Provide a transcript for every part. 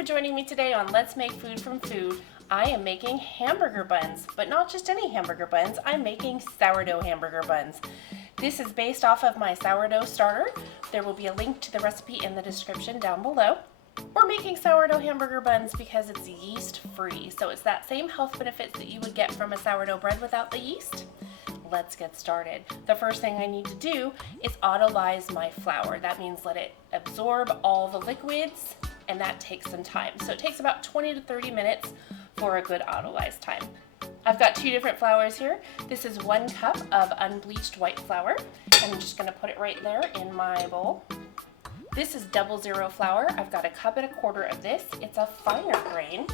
for joining me today on Let's Make Food from Food. I am making hamburger buns, but not just any hamburger buns. I'm making sourdough hamburger buns. This is based off of my sourdough starter. There will be a link to the recipe in the description down below. We're making sourdough hamburger buns because it's yeast free, so it's that same health benefits that you would get from a sourdough bread without the yeast. Let's get started. The first thing I need to do is autolyze my flour. That means let it absorb all the liquids, and that takes some time. So it takes about 20 to 30 minutes for a good autolyze time. I've got two different flours here. This is 1 cup of unbleached white flour, and I'm just gonna put it right there in my bowl. This is 00 flour. I've got 1.25 cups of this. It's a finer grain.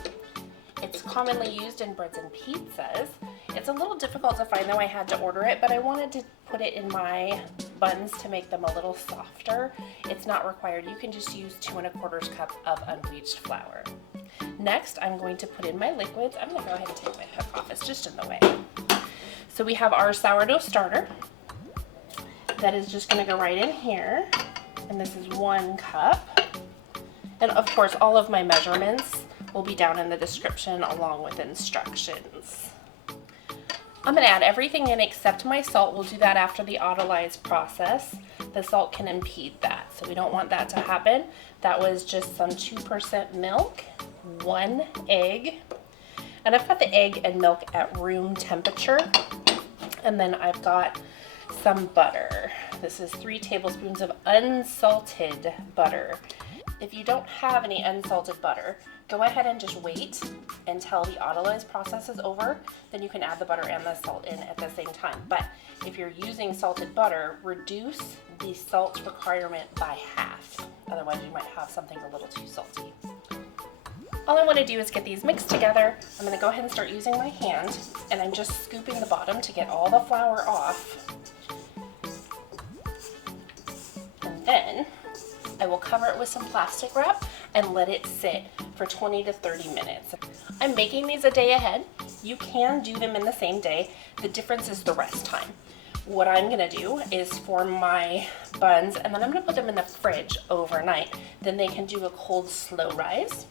It's commonly used in breads and pizzas. It's a little difficult to find though, I had to order it, but I wanted to put it in my buns to make them a little softer. It's not required. You can just use 2.25 cups of unbleached flour. Next, I'm going to put in my liquids. I'm gonna go ahead and take my hook off, it's just in the way. So we have our sourdough starter. That is just gonna go right in here. And this is 1 cup. And of course, all of my measurements will be down in the description along with instructions. I'm gonna add everything in except my salt. We'll do that after the autolyze process. The salt can impede that, so we don't want that to happen. That was just some 2% milk, 1 egg, and I've got the egg and milk at room temperature. And then I've got some butter. This is 3 tablespoons of unsalted butter. If you don't have any unsalted butter, go ahead and just wait until the autolyze process is over. Then you can add the butter and the salt in at the same time. But if you're using salted butter, reduce the salt requirement by half. Otherwise you might have something a little too salty. All I want to do is get these mixed together. I'm going to go ahead and start using my hand, and I'm just scooping the bottom to get all the flour off. And then I will cover it with some plastic wrap and let it sit for 20 to 30 minutes. I'm making these a day ahead. You can do them in the same day. The difference is the rest time. What I'm gonna do is form my buns, and then I'm gonna put them in the fridge overnight. Then they can do a cold slow rise.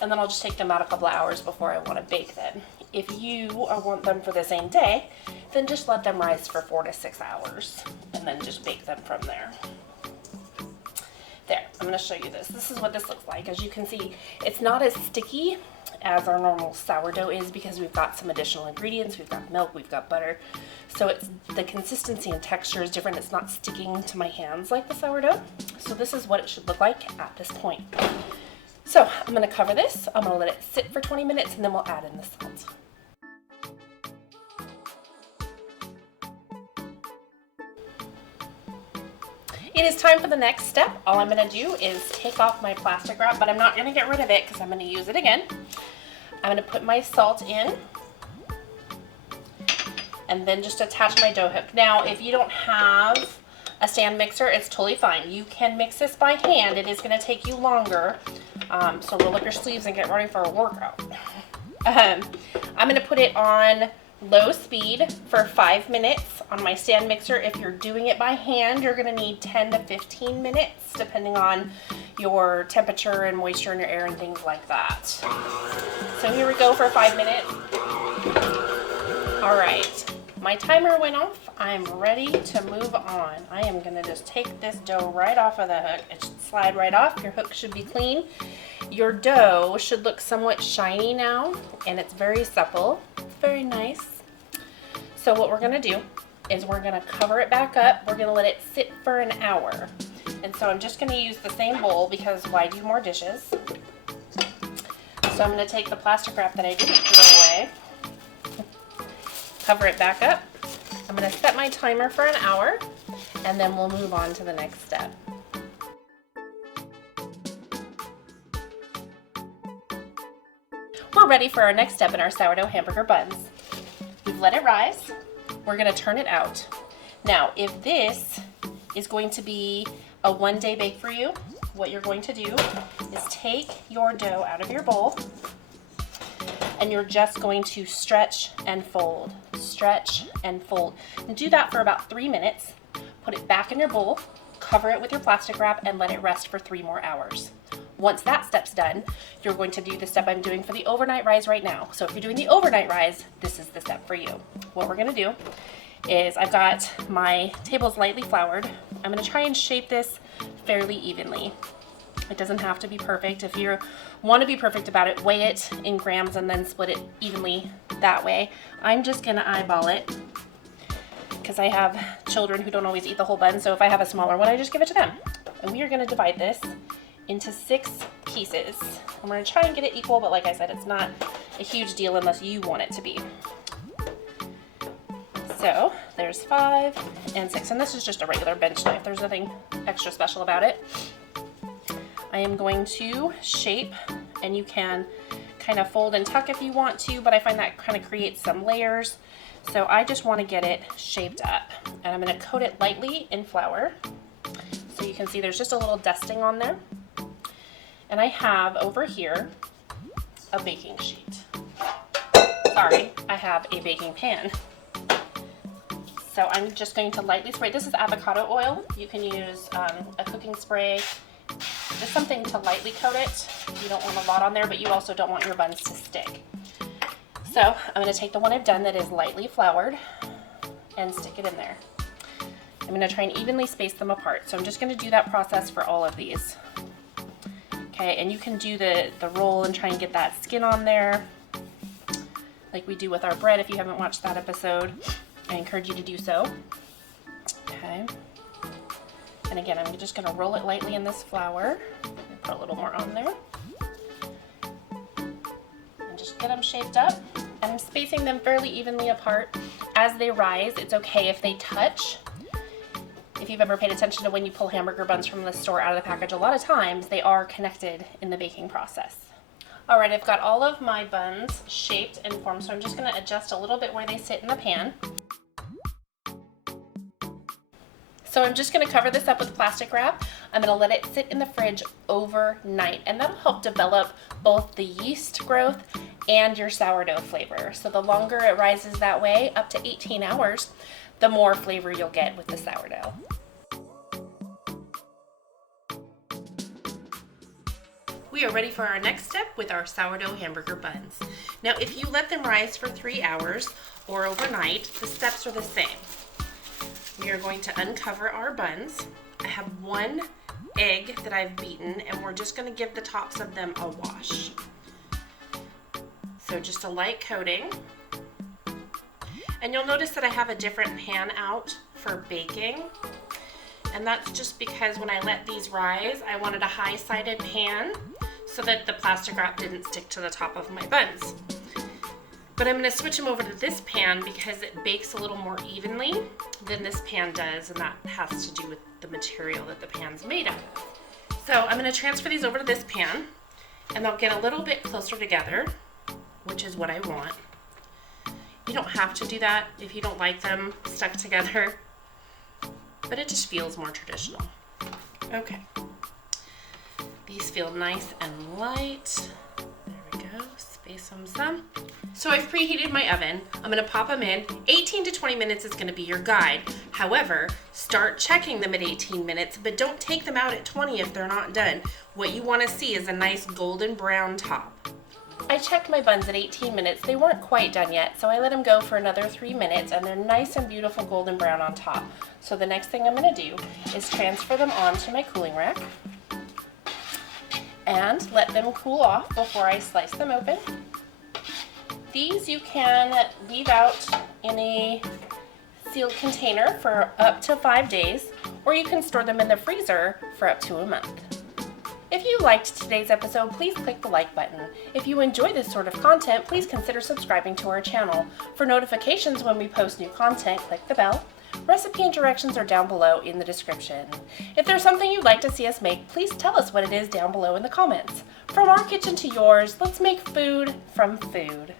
And then I'll just take them out a couple of hours before I wanna bake them. If you want them for the same day, then just let them rise for 4 to 6 hours and then just bake them from there. There, I'm going to show you this. This is what this looks like. As you can see, it's not as sticky as our normal sourdough is because we've got some additional ingredients. We've got milk, we've got butter. So it's the consistency and texture is different. It's not sticking to my hands like the sourdough. So this is what it should look like at this point. So I'm going to cover this. I'm going to let it sit for 20 minutes and then we'll add in the salt. It is time for the next step. All I'm going to do is take off my plastic wrap, but I'm not going to get rid of it because I'm going to use it again. I'm going to put my salt in and then just attach my dough hook. Now, if you don't have a stand mixer, it's totally fine. You can mix this by hand. It is going to take you longer. So roll up your sleeves and get ready for a workout. I'm going to put it on low speed for 5 minutes on my stand mixer. If you're doing it by hand, you're going to need 10 to 15 minutes depending on your temperature and moisture in your air and things like that. So here we go for 5 minutes. All right, my timer went off. I'm ready to move on. I am going to just take this dough right off of the hook. It should slide right off. Your hook should be clean. Your dough should look somewhat shiny now, and it's very supple. It's very nice. So what we're going to do is we're going to cover it back up. We're going to let it sit for an hour. And so I'm just going to use the same bowl because why do more dishes? So I'm going to take the plastic wrap that I didn't throw away, cover it back up. I'm going to set my timer for an hour, and then we'll move on to the next step. We're ready for our next step in our sourdough hamburger buns. We've let it rise. We're going to turn it out. Now, if this is going to be a one-day bake for you, what you're going to do is take your dough out of your bowl, and you're just going to stretch and fold, stretch and fold. And do that for about 3 minutes. Put it back in your bowl, cover it with your plastic wrap, and let it rest for 3 more hours. Once that step's done, you're going to do the step I'm doing for the overnight rise right now. So if you're doing the overnight rise, this is the step for you. What we're gonna do is I've got my tables lightly floured. I'm gonna try and shape this fairly evenly. It doesn't have to be perfect. If you want to be perfect about it, weigh it in grams and then split it evenly that way. I'm just gonna eyeball it because I have children who don't always eat the whole bun, so if I have a smaller one, I just give it to them. And we are gonna divide this into 6 pieces. I'm gonna try and get it equal, but like I said, it's not a huge deal unless you want it to be. So there's 5 and 6, and this is just a regular bench knife. There's nothing extra special about it. I am going to shape, and you can kind of fold and tuck if you want to, but I find that kind of creates some layers. So I just want to get it shaped up, and I'm going to coat it lightly in flour. So you can see there's just a little dusting on there. And I have over here a baking sheet. Sorry, I have a baking pan. So I'm just going to lightly spray. This is avocado oil. You can use a cooking spray, just something to lightly coat it. You don't want a lot on there, but you also don't want your buns to stick. So I'm going to take the one I've done that is lightly floured and stick it in there. I'm going to try and evenly space them apart. So I'm just going to do that process for all of these. Okay, and you can do the roll and try and get that skin on there like we do with our bread. If you haven't watched that episode, I encourage you to do so. Okay. And again, I'm just gonna roll it lightly in this flour. Put a little more on there. And just get them shaped up. And I'm spacing them fairly evenly apart. As they rise, it's okay if they touch. If you've ever paid attention to when you pull hamburger buns from the store out of the package, a lot of times they are connected in the baking process. All right, I've got all of my buns shaped and formed, so I'm just gonna adjust a little bit where they sit in the pan. So I'm just gonna cover this up with plastic wrap. I'm gonna let it sit in the fridge overnight, and that'll help develop both the yeast growth and your sourdough flavor. So the longer it rises that way, up to 18 hours, the more flavor you'll get with the sourdough. We are ready for our next step with our sourdough hamburger buns. Now, if you let them rise for 3 hours or overnight, the steps are the same. We are going to uncover our buns. I have 1 egg that I've beaten, and we're just going to give the tops of them a wash. So just a light coating. And you'll notice that I have a different pan out for baking. And that's just because when I let these rise, I wanted a high-sided pan so that the plastic wrap didn't stick to the top of my buns. But I'm going to switch them over to this pan because it bakes a little more evenly than this pan does, and that has to do with the material that the pan's made out of. So I'm going to transfer these over to this pan, and they'll get a little bit closer together, which is what I want. You don't have to do that if you don't like them stuck together, but it just feels more traditional. Okay. These feel nice and light. There we go, space them some. So I've preheated my oven. I'm gonna pop them in. 18 to 20 minutes is gonna be your guide. However, start checking them at 18 minutes, but don't take them out at 20 if they're not done. What you wanna see is a nice golden brown top. I checked my buns at 18 minutes. They weren't quite done yet, so I let them go for another 3 minutes, and they're nice and beautiful golden brown on top. So the next thing I'm gonna do is transfer them onto my cooling rack and let them cool off before I slice them open. These you can leave out in a sealed container for up to 5 days, or you can store them in the freezer for up to a month. If you liked today's episode, please click the like button. If you enjoy this sort of content, please consider subscribing to our channel. For notifications when we post new content, click the bell. Recipe and directions are down below in the description. If there's something you'd like to see us make, please tell us what it is down below in the comments. From our kitchen to yours, let's make food from food.